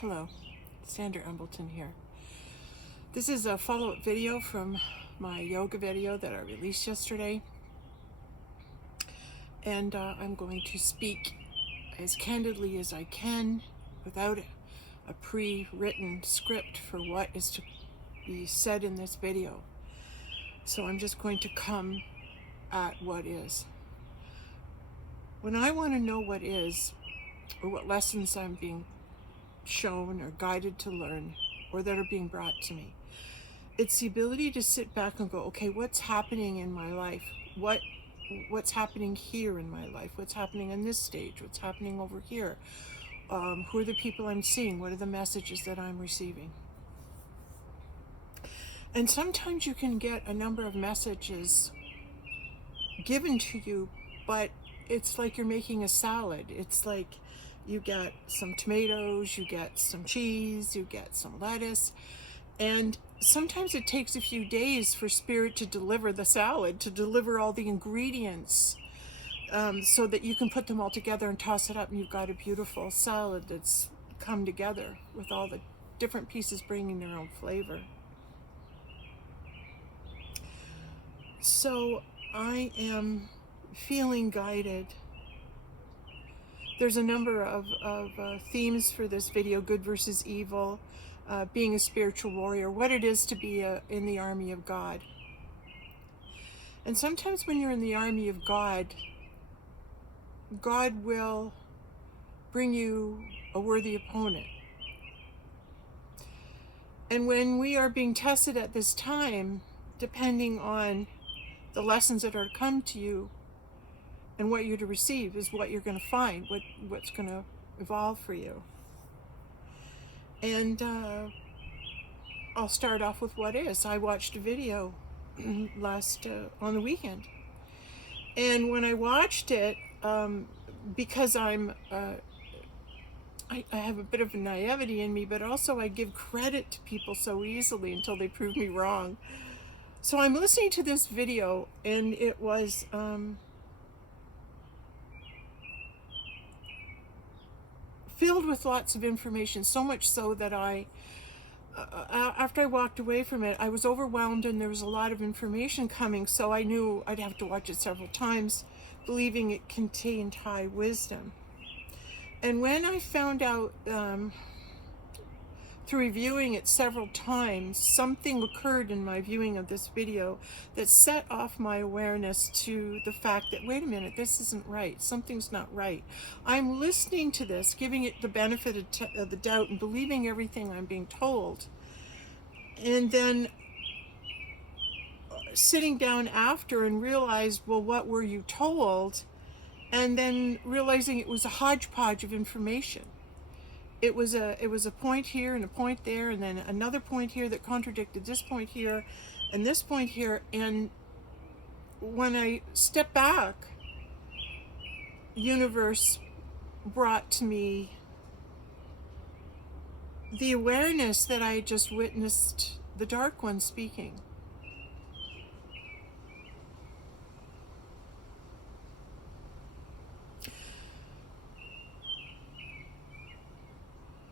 Hello, Sandra Embleton here. This is a follow-up video from my yoga video that I released yesterday. And I'm going to speak as candidly as I can without a pre-written script for what is to be said in this video. So I'm just going to come at what is. When I want to know what is, or what lessons I'm being shown or guided to learn, or that are being brought to me, it's the ability to sit back and go, okay, what's happening in my life? What's happening here in my life? What's happening in this stage? What's happening over here? Who are the people I'm seeing? What are the messages that I'm receiving? And sometimes you can get a number of messages given to you, but it's like you're making a salad. It's like you get some tomatoes, you get some cheese, you get some lettuce, and sometimes it takes a few days for Spirit to deliver the salad, to deliver all the ingredients, so that you can put them all together and toss it up, and you've got a beautiful salad that's come together with all the different pieces bringing their own flavor. So I am feeling guided. There's a number of themes for this video: good versus evil, being a spiritual warrior, what it is to be in the army of God. And sometimes when you're in the army of God, God will bring you a worthy opponent. And when we are being tested at this time, depending on the lessons that are to come to you and what you're to receive, is what you're going to find, what's going to evolve for you. And I'll start off with what is. I watched a video on the weekend, and when I watched it, because I have a bit of a naivety in me, but also I give credit to people so easily until they prove me wrong. So I'm listening to this video, and it was filled with lots of information, so much so that after I walked away from it, I was overwhelmed, and there was a lot of information coming, so I knew I'd have to watch it several times, believing it contained high wisdom. And when I found out, through reviewing it several times, something occurred in my viewing of this video that set off my awareness to the fact that, wait a minute, this isn't right. Something's not right. I'm listening to this, giving it the benefit of the doubt and believing everything I'm being told. And then sitting down after and realized, well, what were you told? And then realizing it was a hodgepodge of information. It was a point here and a point there, and then another point here that contradicted this point here and this point here. And when I stepped back, universe brought to me the awareness that I had just witnessed the Dark One speaking.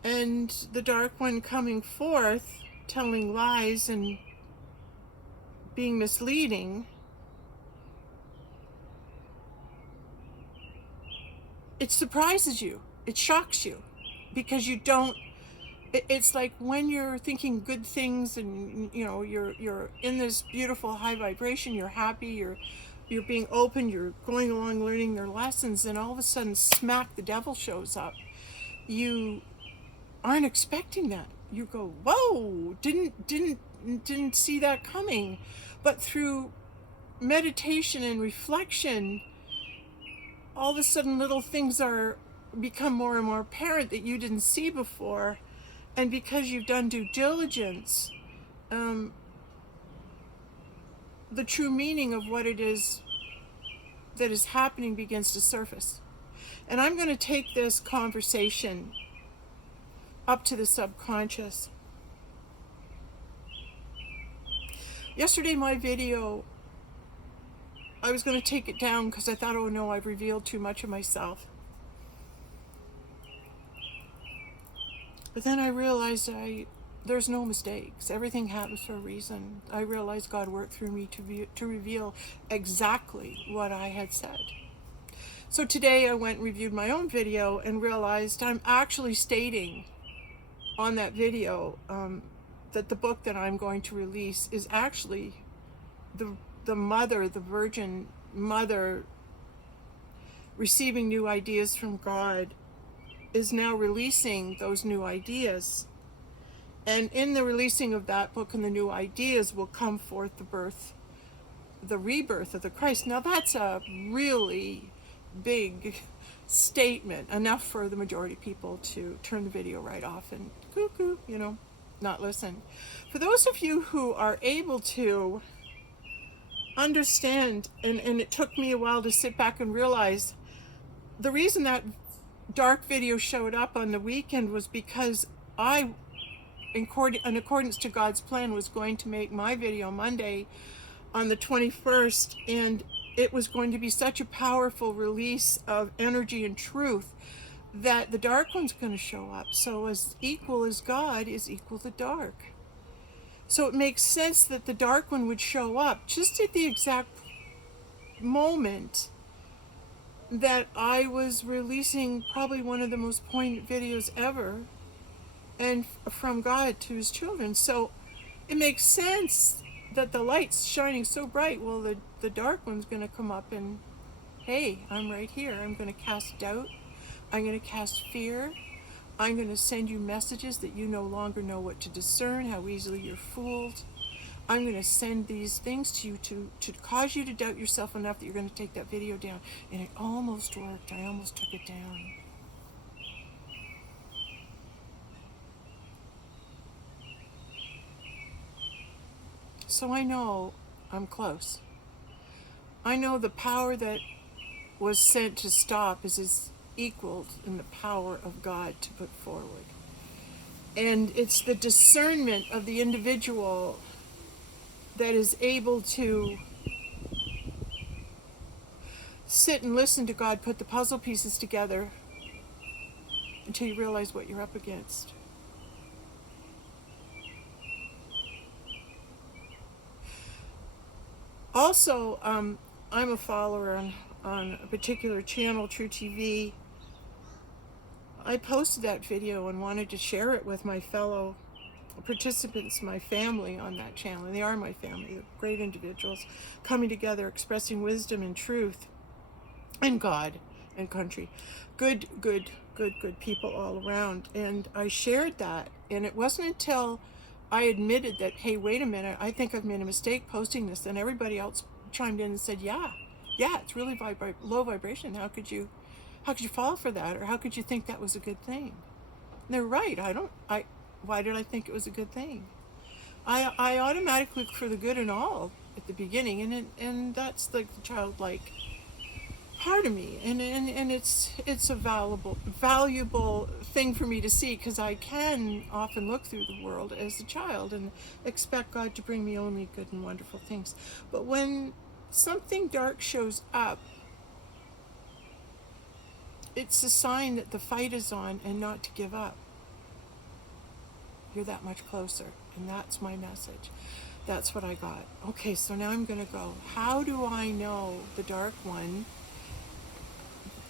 And the Dark One coming forth, telling lies and being misleading, it surprises you, it shocks you, because you don't, it's like when you're thinking good things and you're in this beautiful high vibration, you're happy, you're being open, you're going along learning your lessons, and all of a sudden, smack, the devil shows up. You aren't expecting that. You go, whoa, didn't see that coming. But through meditation and reflection, all of a sudden little things become more and more apparent that you didn't see before. And because you've done due diligence, the true meaning of what it is that is happening begins to surface. And I'm going to take this conversation up to the subconscious. Yesterday, my video, I was going to take it down because I thought, oh no, I've revealed too much of myself. But then I realized there's no mistakes. Everything happens for a reason. I realized God worked through me to reveal exactly what I had said. So today I went and reviewed my own video and realized I'm actually stating on that video that the book that I'm going to release is actually the mother, the Virgin Mother, receiving new ideas from God, is now releasing those new ideas. And in the releasing of that book and the new ideas will come forth the rebirth of the Christ. Now that's a really big statement, enough for the majority of people to turn the video right off and cuckoo, not listen. For those of you who are able to understand, and it took me a while to sit back and realize, the reason that dark video showed up on the weekend was because I, in accordance to God's plan, was going to make my video Monday on the 21st, and it was going to be such a powerful release of energy and truth that the dark one's going to show up. So as equal as God is equal to dark. So it makes sense that the dark one would show up just at the exact moment that I was releasing probably one of the most poignant videos ever, and from God to his children. So it makes sense that the light's shining so bright. Well, the dark one's going to come up and, hey, I'm right here. I'm going to cast doubt. I'm going to cast fear. I'm going to send you messages that you no longer know what to discern, how easily you're fooled. I'm going to send these things to you to cause you to doubt yourself enough that you're going to take that video down. And it almost worked. I almost took it down. So I know I'm close. I know the power that was sent to stop is equaled in the power of God to put forward. And it's the discernment of the individual that is able to sit and listen to God put the puzzle pieces together until you realize what you're up against. Also, I'm a follower on a particular channel, True TV. I posted that video and wanted to share it with my fellow participants, my family on that channel. And they are my family. They're great individuals coming together, expressing wisdom and truth and God and country. Good people all around. And I shared that. And it wasn't until I admitted that, hey, wait a minute, I think I've made a mistake posting this. And everybody else chimed in and said, yeah, it's really low vibration. How could you fall for that? Or how could you think that was a good thing? And they're right. Why did I think it was a good thing? I automatically look for the good in all at the beginning, and that's like the childlike part of me, and it's a valuable thing for me to see, because I can often look through the world as a child and expect God to bring me only good and wonderful things. But when something dark shows up, it's a sign that the fight is on and not to give up. You're that much closer, and that's my message. That's what I got. Okay, so now I'm going to go. How do I know the dark one?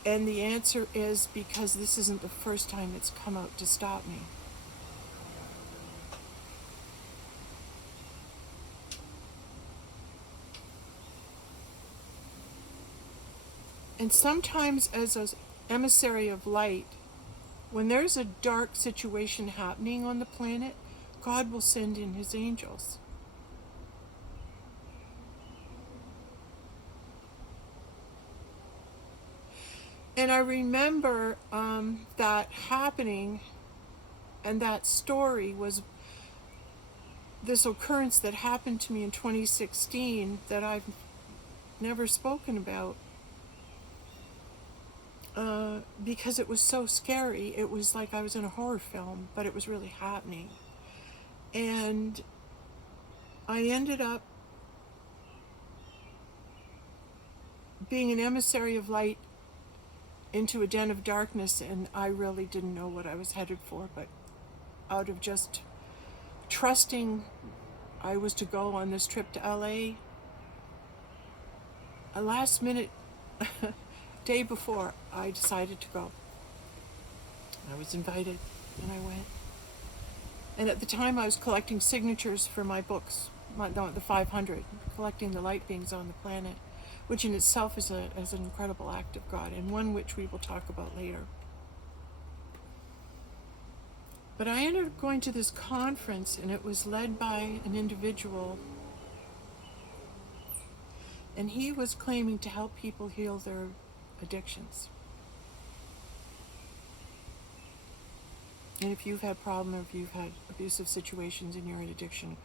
And the answer is because this isn't the first time it's come out to stop me. And sometimes as an emissary of light, when there's a dark situation happening on the planet, God will send in his angels. And I remember that happening, and that story was this occurrence that happened to me in 2016 that I've never spoken about because it was so scary. It was like I was in a horror film, but it was really happening. And I ended up being an emissary of light into a den of darkness, and I really didn't know what I was headed for, but out of just trusting I was to go on this trip to LA. A last minute day before, I decided to go. I was invited, and I went. And at the time, I was collecting signatures for my books, the 500, collecting the light beings on the planet, which in itself is an incredible act of God, and one which we will talk about later. But I ended up going to this conference, and it was led by an individual, and he was claiming to help people heal their addictions. And if you've had problems, or if you've had abusive situations and you're in addiction,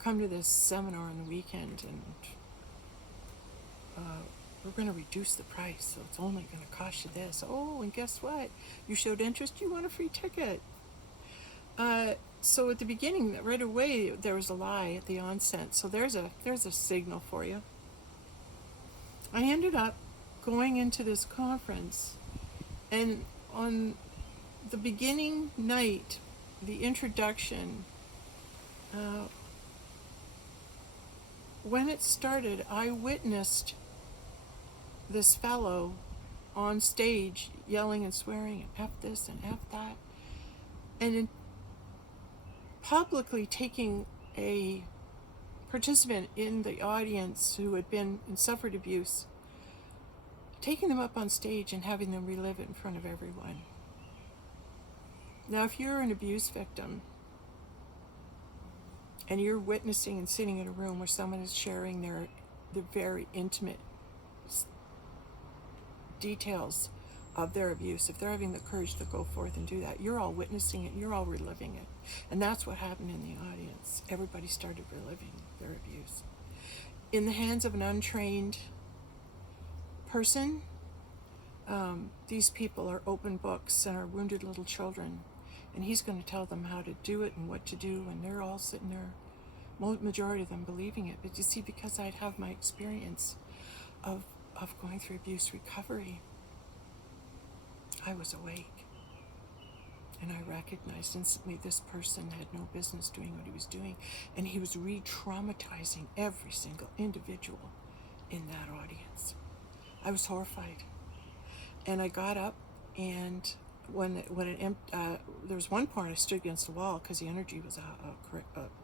come to this seminar on the weekend, and we're going to reduce the price, so it's only going to cost you this. Oh, and guess what? You showed interest, you want a free ticket. So at the beginning, right away, there was a lie at the onset. So there's a signal for you. I ended up going into this conference, and on the beginning night, the introduction, when it started, I witnessed this fellow on stage yelling and swearing and F this and F that, and publicly taking a participant in the audience who had been and suffered abuse, taking them up on stage and having them relive it in front of everyone. Now, if you're an abuse victim and you're witnessing and sitting in a room where someone is sharing their very intimate details of their abuse, if they're having the courage to go forth and do that, you're all witnessing it, you're all reliving it. And that's what happened in the audience. Everybody started reliving their abuse. In the hands of an untrained person, these people are open books and are wounded little children. And he's going to tell them how to do it and what to do, and they're all sitting there, majority of them believing it. But you see, because I'd have my experience of going through abuse recovery, I was awake. And I recognized instantly this person had no business doing what he was doing. And he was re-traumatizing every single individual in that audience. I was horrified. And I got up, and there was one point I stood against the wall because the energy was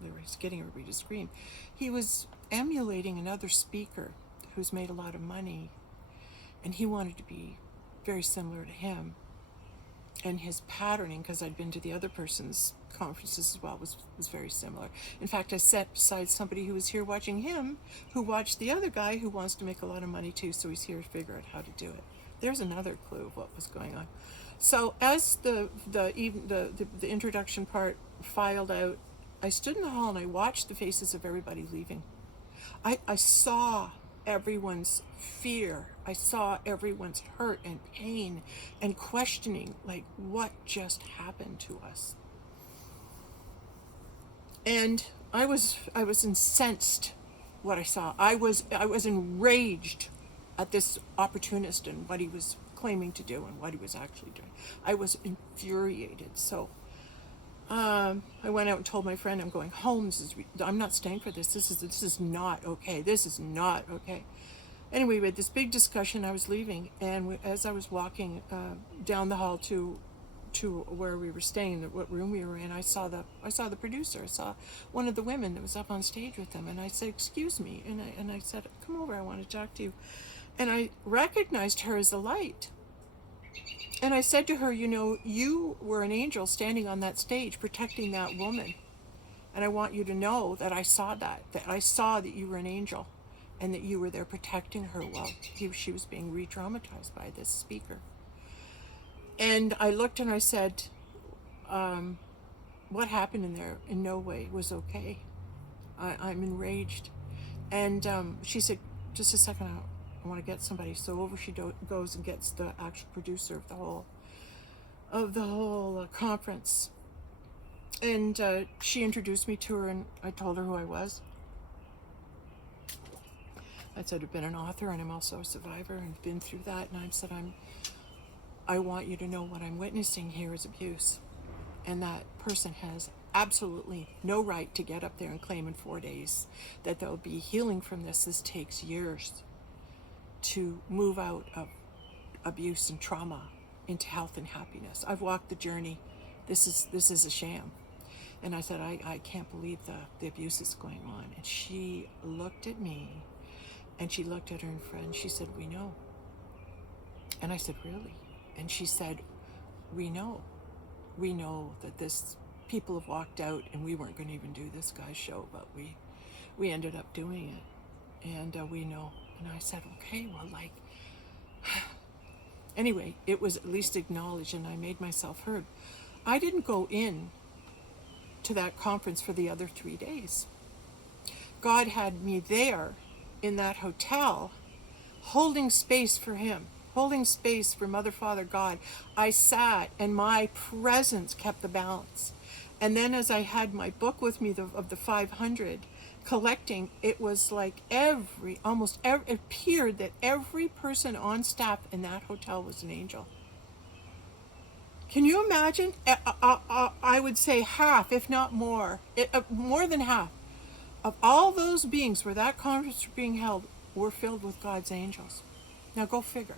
they were getting everybody to scream. He was emulating another speaker who's made a lot of money, and he wanted to be very similar to him. And his patterning, because I'd been to the other person's conferences as well, was very similar. In fact, I sat beside somebody who was here watching him, who watched the other guy who wants to make a lot of money too, so he's here to figure out how to do it. There's another clue of what was going on. So as the introduction part filed out, I stood in the hall and I watched the faces of everybody leaving. I saw everyone's fear. I saw everyone's hurt and pain and questioning, like, what just happened to us? And I was incensed what I saw. I was enraged at this opportunist and what he was claiming to do and what he was actually doing. I was infuriated. So I went out and told my friend, I'm going home. I'm not staying for this. This is not okay. This is not okay. Anyway, we had this big discussion. I was leaving, and as I was walking down the hall to where we were staying, what room we were in, I saw the producer. I saw one of the women that was up on stage with them, and I said, "Excuse me," and I said, "Come over. I want to talk to you." And I recognized her as a light. And I said to her, you were an angel standing on that stage protecting that woman. And I want you to know that I saw that I saw that you were an angel and that you were there protecting her while she was being re-traumatized by this speaker. And I looked and I said, what happened in there in no way was okay. I'm enraged. And she said, just a second, I want to get somebody. So over she goes and gets the actual producer of the whole conference. And she introduced me to her, and I told her who I was. I said I've been an author, and I'm also a survivor, and been through that. And I said, I want you to know what I'm witnessing here is abuse. and that person has absolutely no right to get up there and claim in 4 days that they'll be healing from this. This takes years to move out of abuse and trauma into health and happiness. I've walked the journey. This is a sham. And I said, I can't believe the abuse is going on. And she looked at me, and she looked at her friend. She said, we know. And I said, really? And she said, we know. We know that this people have walked out, and we weren't going to even do this guy's show, but we ended up doing it. And we know. And I said, okay, well, like, anyway, it was at least acknowledged, and I made myself heard. I didn't go in to that conference for the other 3 days. God had me there in that hotel, holding space for him, holding space for Mother, Father, God. I sat, and my presence kept the balance. And then as I had my book with me of the 500, collecting, it was like it appeared that every person on staff in that hotel was an angel. Can you imagine? I would say half, if not more, more than half, of all those beings where that conference was being held were filled with God's angels. Now go figure.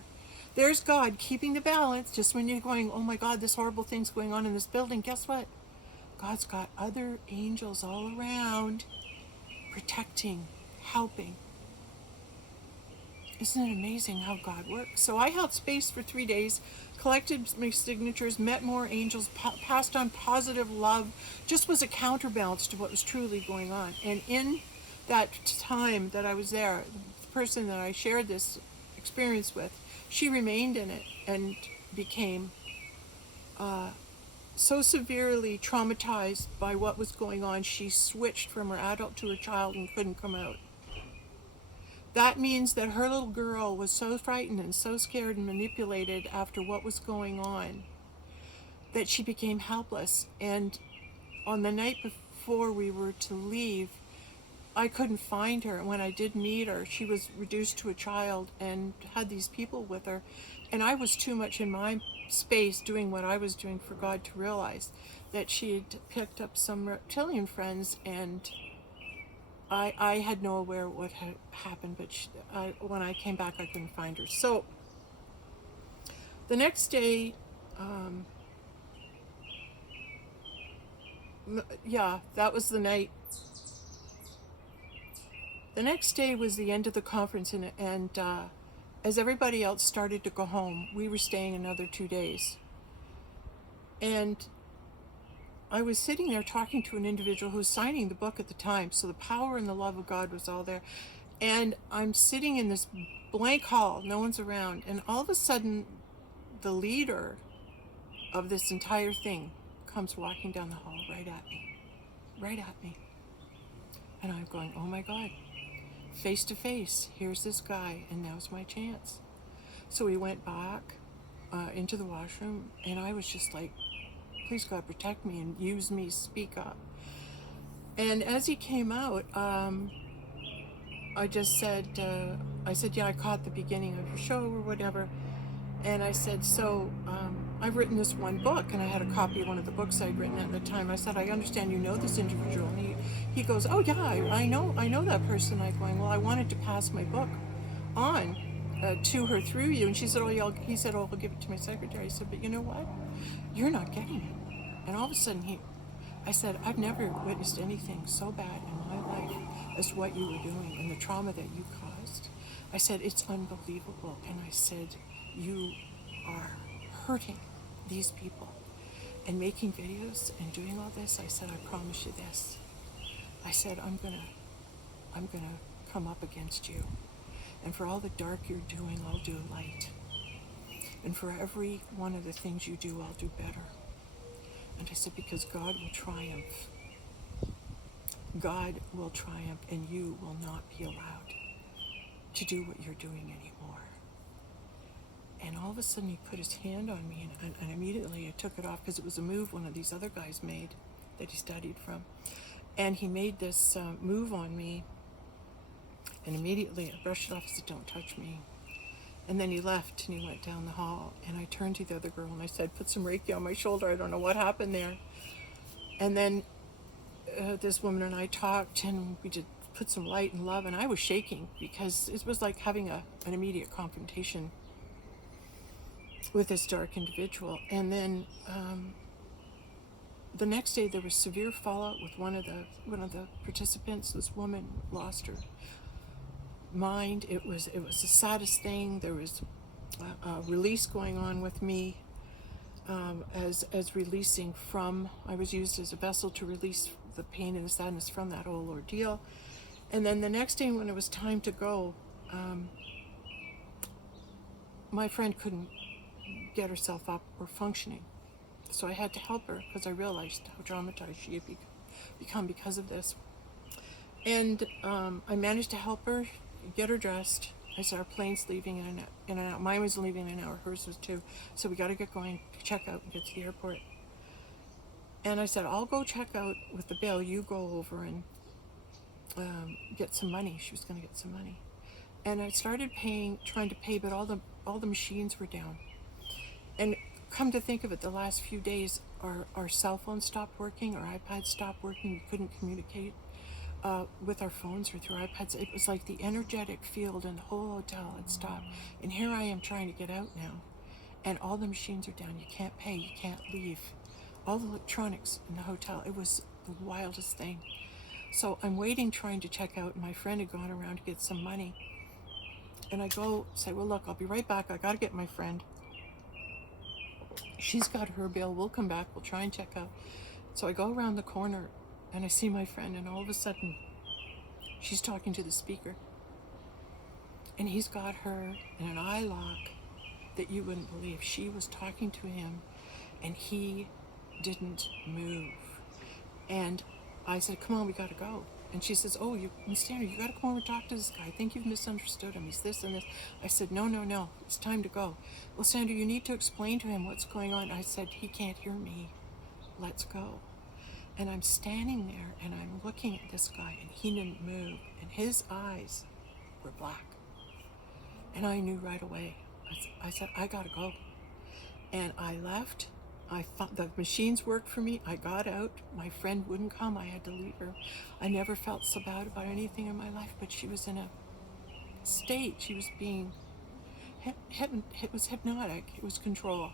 There's God keeping the balance just when you're going, oh my God, this horrible thing's going on in this building. Guess what? God's got other angels all around, protecting, helping. Isn't it amazing how God works? So I held space for 3 days, collected my signatures, met more angels, passed on positive love, just was a counterbalance to what was truly going on. And in that time that I was there, the person that I shared this experience with, she remained in it and became so severely traumatized by what was going on, she switched from her adult to her child and couldn't come out. That means that her little girl was so frightened and so scared and manipulated after what was going on that she became helpless. And on the night before we were to leave, I couldn't find her. When I did meet her, she was reduced to a child and had these people with her. And I was too much in my space doing what I was doing for God to realize that she had picked up some reptilian friends, and I had no aware what had happened, but when I came back, I couldn't find her. So the next day, that was the night. The next day was the end of the conference, and as everybody else started to go home, we were staying another 2 days. And I was sitting there talking to an individual who was signing the book at the time, so the power and the love of God was all there. And I'm sitting in this blank hall, no one's around, and all of a sudden, the leader of this entire thing comes walking down the hall right at me. And I'm going, oh my God, face to face, here's this guy, and now's my chance. So we went back into the washroom, and I was just like, please God, protect me and use me, speak up. And as he came out, I just said, yeah, I caught the beginning of your show or whatever. And I said, so I've written this one book, and I had a copy of one of the books I'd written at the time. I said, I understand you know this individual. And he goes, oh yeah, I know that person. I'm going, well, I wanted to pass my book on to her through you. And she said, he said, I'll give it to my secretary. I said, but you know what? You're not getting it. And all of a sudden I said, I've never witnessed anything so bad in my life as what you were doing and the trauma that you caused. I said, it's unbelievable. And I said, you are hurting these people and making videos and doing all this. I said, I promise you this. I said, I'm gonna come up against you. And for all the dark you're doing, I'll do light. And for every one of the things you do, I'll do better. And I said, because God will triumph. God will triumph, and you will not be allowed to do what you're doing anymore. And all of a sudden, he put his hand on me, and immediately I took it off, because it was a move one of these other guys made that he studied from. And he made this move on me, and immediately I brushed it off and said, don't touch me. And then he left and he went down the hall. And I turned to the other girl and I said, put some Reiki on my shoulder. I don't know what happened there. And then this woman and I talked and we did put some light and love. And I was shaking because it was like having an immediate confrontation with this dark individual. And then the next day there was severe fallout with one of the participants. This woman lost her mind. It was the saddest thing. There was a release going on with me, as releasing from. I was used as a vessel to release the pain and the sadness from that whole ordeal. And then the next day when it was time to go, my friend couldn't get herself up or functioning. So I had to help her because I realized how traumatized she had become because of this. And I managed to help her, get her dressed. I said, our plane's leaving in an hour. Mine was leaving in an hour, hers was too. So we got to get going, check out, and get to the airport. And I said, I'll go check out with the bill. You go over and get some money. She was going to get some money. And I started trying to pay, but all the machines were down. And come to think of it, the last few days, our cell phones stopped working, our iPads stopped working. We couldn't communicate with our phones or through iPads. It was like the energetic field in the whole hotel had stopped. And here I am trying to get out now, and all the machines are down. You can't pay, you can't leave. All the electronics in the hotel. It was the wildest thing. So I'm waiting, trying to check out, and my friend had gone around to get some money. And I go say, well, look, I'll be right back. I got to get my friend. She's got her bill. We'll come back. We'll try and check out. So I go around the corner and I see my friend, and all of a sudden she's talking to the speaker. And he's got her in an eye lock that you wouldn't believe. She was talking to him and he didn't move. And I said, come on, we got to go. And she says, oh, Miss Tanner, you got to come over and talk to this guy. I think you've misunderstood him. He's this and this. I said, no, it's time to go. Well, Sandra, you need to explain to him what's going on. I said, he can't hear me. Let's go. And I'm standing there and I'm looking at this guy and he didn't move. And his eyes were black. And I knew right away. I said, I got to go. And I left. I thought the machines worked for me. I got out. My friend wouldn't come. I had to leave her. I never felt so bad about anything in my life, but she was in a state. She was being, it was hypnotic. It was control.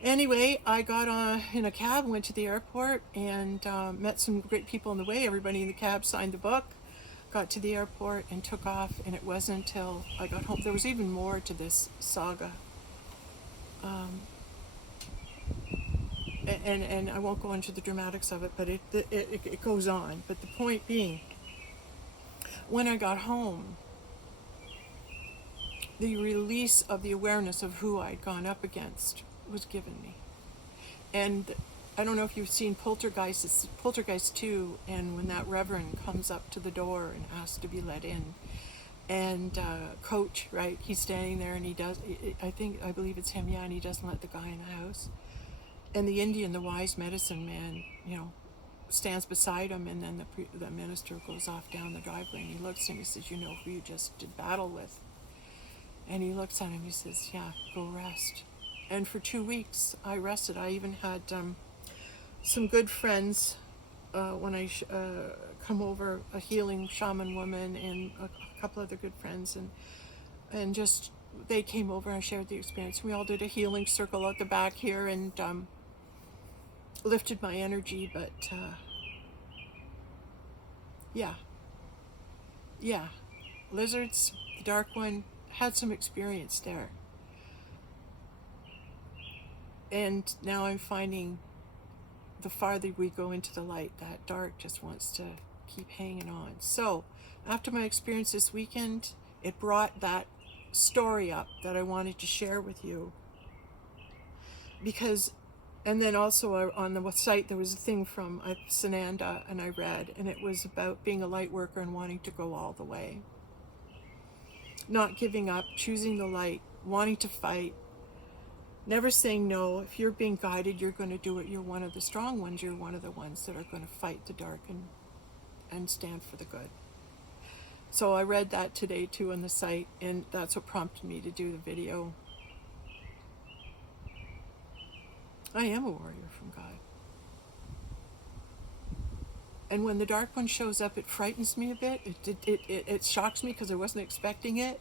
Anyway, I got in a cab, went to the airport, and met some great people on the way. Everybody in the cab signed the book, got to the airport, and took off. And it wasn't until I got home. There was even more to this saga. And I won't go into the dramatics of it, but it goes on. But the point being, when I got home, the release of the awareness of who I'd gone up against was given me. And I don't know if you've seen Poltergeist. It's Poltergeist 2, and when that reverend comes up to the door and asks to be let in, and Coach, right, he's standing there and he does, I believe it's him, yeah, and he doesn't let the guy in the house. And the Indian, the wise medicine man, stands beside him, and then the minister goes off down the driveway, and he looks at him, he says, you know who you just did battle with? And he looks at him, he says, yeah, go rest. And for 2 weeks, I rested. I even had some good friends when I come over, a healing shaman woman and a couple other good friends, and just they came over and I shared the experience. We all did a healing circle out the back here and lifted my energy, but yeah, lizards, the dark one, had some experience there. And now I'm finding the farther we go into the light, that dark just wants to keep hanging on. So after my experience this weekend, it brought that story up that I wanted to share with you. Because, and then also on the site there was a thing from Sananda, and I read, and it was about being a light worker and wanting to go all the way. Not giving up, choosing the light, wanting to fight, never saying no. If you're being guided, you're going to do it. You're one of the strong ones. You're one of the ones that are going to fight the dark and stand for the good. So I read that today too on the site, and that's what prompted me to do the video. I am a warrior from God. And when the dark one shows up, it frightens me a bit. It shocks me because I wasn't expecting it.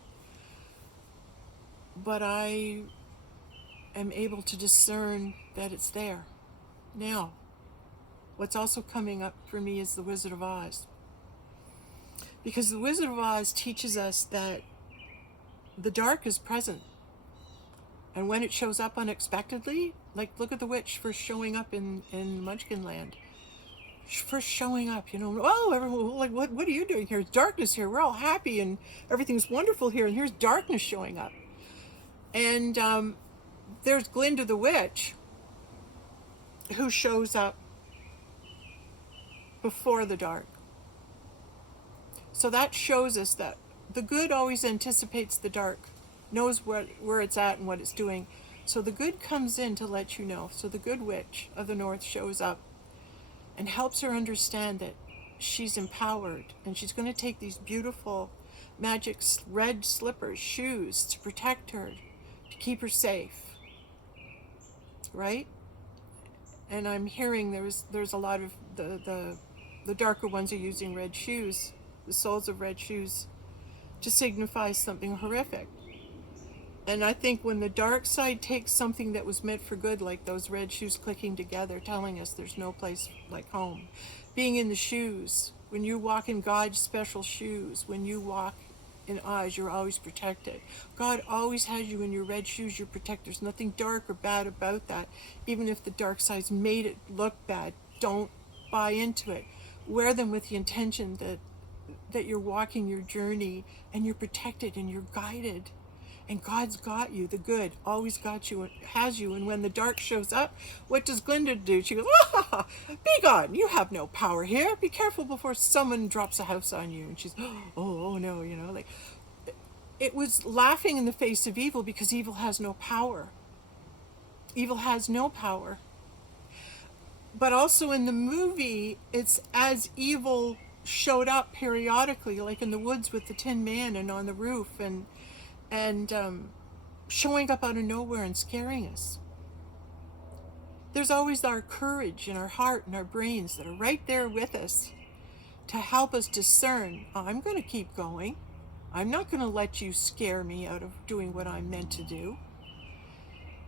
But I am able to discern that it's there. Now, what's also coming up for me is the Wizard of Oz. Because the Wizard of Oz teaches us that the dark is present. And when it shows up unexpectedly, like look at the witch first showing up in Munchkin Land. First showing up, oh, everyone, like, what are you doing here? It's darkness here. We're all happy and everything's wonderful here. And here's darkness showing up. And there's Glinda the witch who shows up before the dark. So that shows us that the good always anticipates the dark, knows where it's at and what it's doing. So the good comes in to let you know. So the good witch of the north shows up and helps her understand that she's empowered, and she's going to take these beautiful magic red slippers, shoes, to protect her, to keep her safe, right? And I'm hearing there's a lot of the darker ones are using red shoes, the soles of red shoes, to signify something horrific. And I think when the dark side takes something that was meant for good, like those red shoes clicking together, telling us there's no place like home. Being in the shoes, when you walk in God's special shoes, when you walk in Oz, you're always protected. God always has you in your red shoes, you're protected. There's nothing dark or bad about that. Even if the dark side's made it look bad, don't buy into it. Wear them with the intention that you're walking your journey and you're protected and you're guided. And God's got you, the good, always got you, has you. And when the dark shows up, what does Glinda do? She goes, be gone, you have no power here. Be careful before someone drops a house on you. And she's, oh no, like, it was laughing in the face of evil because evil has no power. Evil has no power. But also in the movie, it's as evil showed up periodically, like in the woods with the Tin Man and on the roof, and showing up out of nowhere and scaring us. There's always our courage and our heart and our brains that are right there with us to help us discern, I'm going to keep going. I'm not going to let you scare me out of doing what I'm meant to do.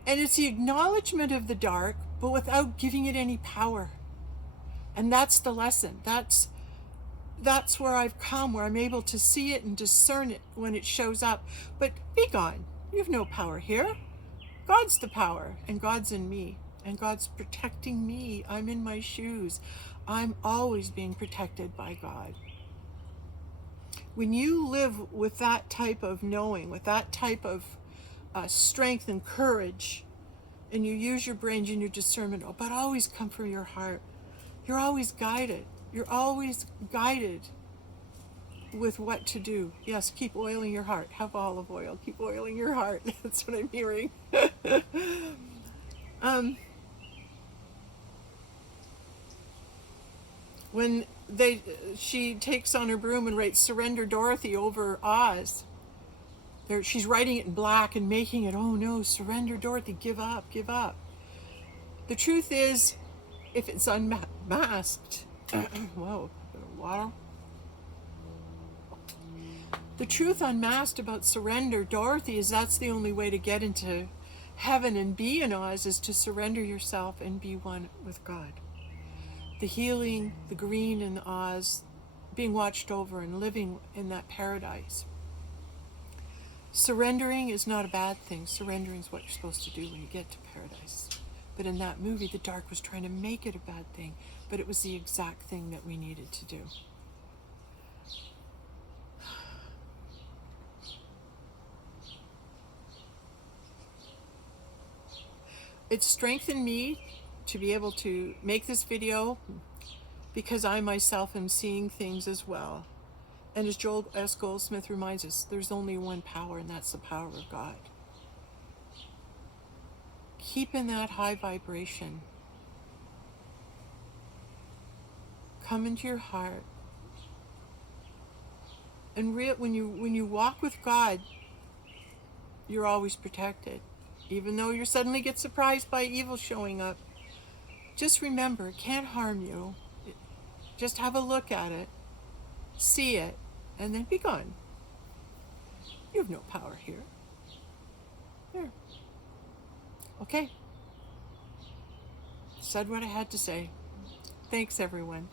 And it's the acknowledgement of the dark, but without giving it any power. And that's the lesson. That's where I've come, where I'm able to see it and discern it when it shows up. But be gone. You have no power here. God's the power, and God's in me, and God's protecting me. I'm in my shoes. I'm always being protected by God. When you live with that type of knowing, with that type of strength and courage, and you use your brains and your discernment, but always come from your heart, you're always guided. You're always guided with what to do. Yes, keep oiling your heart. Have olive oil. Keep oiling your heart. That's what I'm hearing. When she takes on her broom and writes "Surrender Dorothy" over Oz, she's writing it in black and making it, oh no, surrender Dorothy, give up, give up. The truth is, if it's unmasked, whoa, a bit of water. The truth unmasked about Surrender Dorothy is that's the only way to get into heaven and be in Oz, is to surrender yourself and be one with God. The healing, the green in Oz, being watched over and living in that paradise. Surrendering is not a bad thing. Surrendering is what you're supposed to do when you get to paradise. But in that movie, the dark was trying to make it a bad thing, but it was the exact thing that we needed to do. It's strengthened me to be able to make this video because I myself am seeing things as well. And as Joel S. Goldsmith reminds us, there's only one power, and that's the power of God. Keep in that high vibration. Come into your heart And when you walk with God, you're always protected. Even though you suddenly get surprised by evil showing up, just remember it can't harm you. Just have a look at it, see it, and then be gone. You have no power here. There. Okay. Said what I had to say. Thanks, everyone.